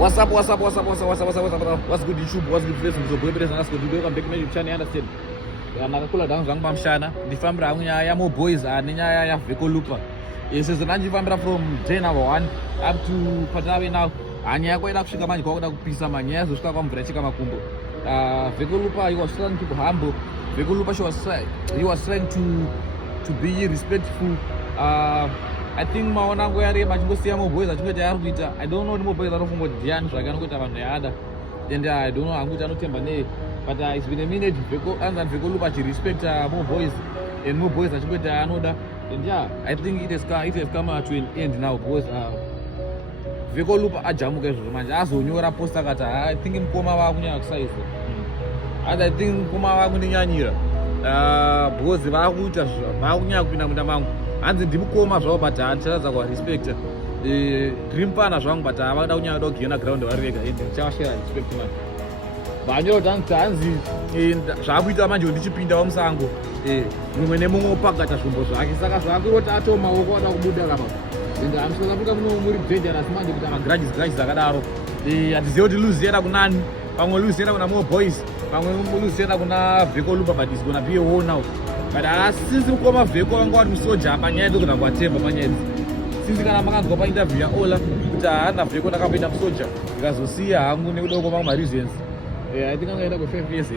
What's up? What's good YouTube? What's good Facebook? Welcome back to my YouTube channel, understand? Nakakula down zvangu pamshana ndifambira hangu nyaya yaMoreboys nenyaya yaVecco Luppa. Sezvo ndandifambira from day number 1 up to patave now. Hanya yako ida kusvika manje kwakuda kupisa manyaya azosvika kwamvura chika makumbo. Vecco Luppa, he was trying to be humble. Vecco Luppa, he was trying to be respectful. I think maonango yareba achingosiya Moreboys achingoti ari kuita. I don't know kuti Moreboys anofunga kuti ndiani zvakangoita vanhu yada. And I don't know hanguti anotemba nei. But it's been a minute. Vecco Luppa respect Moreboys and Moreboys achingoti anoda. And yeah, I think it has come to an end now because Vecco Luppa ajamuka izvozvo manje azonyora post akati I think mukoma vakunyanya kusaiza. And I think mukoma vakuninyanyira because vakuita vakunyanya kupinda munda mangu. Hanzi ndimukoma zvavo but handicharadza kuvarespecta. Ndirimpana zvangu but havada kunyanya kuda kugena ground vari vega and ndichavashera respect manje. Vanyora kuti hanzi zvaakuita manje ndichipindawo musango mumwe nemumwe opagata zvombo zvake saka zvakuroti atoo maoko ada kubuda kapa and I'm sure Africa muno muri dangerous manje kuti grudges akadaro. Handizivi kuti luzera kunani, pamwe luzera kuna Moreboys, pamwe luzera kuna Vecco Luppa, but it's gonna be a war now. But since mukoma Vecco vanga wati musoja panyaya yekuda kuatemba panyaya idzi. Since kana makanzwa painterview yaOla kuti hana Vecco ndakapinda musoja ndikazosiya hangu nekuda kwamwe mareasons. I think I'm going to go 5 years.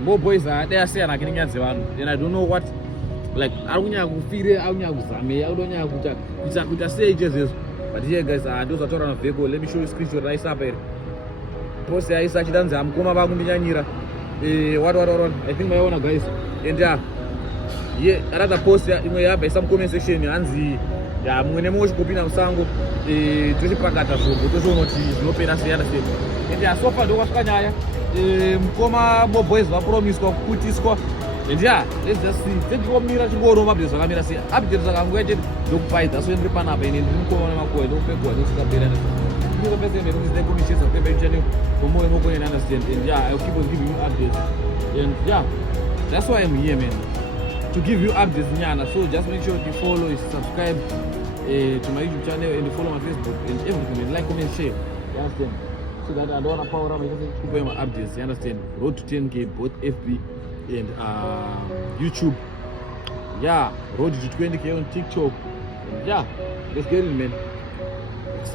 Moreboys are there, say, and I can answer one. And I don't know what, like, I don't know if I don't know if I say Jesus. But here, guys, those are on Vecco. Let me show you screenshot right up here. Post here, is actually done. I'm coming back to Nyanira. What? I think my owner, guys. And yeah, another post here, you have some comment section. And ya mwene moshi kupina musango tochipakata zvombo tochonoti zvinopera siyana siyana ende asofa ndokasvika nyaya mukoma Moreboys vapromiswa kukutiswa and yeah, let's just see tetikomira chingoro mabhizi zvakamira sei update zvakanguya chete ndokupaidza so ndiri panapa ine ndiri mukoma nemakoya ndokupegwa ndosvikapera ndiko pese ndiri kumichisa pembe channel for more and understand and yeah, I'll keep on giving you updates and yeah, that's why I'm here, man, to give you updates nyana. So just make sure you follow, you subscribe to my YouTube channel and you follow my Facebook and everything, and like, comment, share, you understand? So that I don't want to power up my updates, you understand? Road to 10K, both FB and YouTube. Yeah, road to 20K on TikTok. And yeah, let's get it, man. It's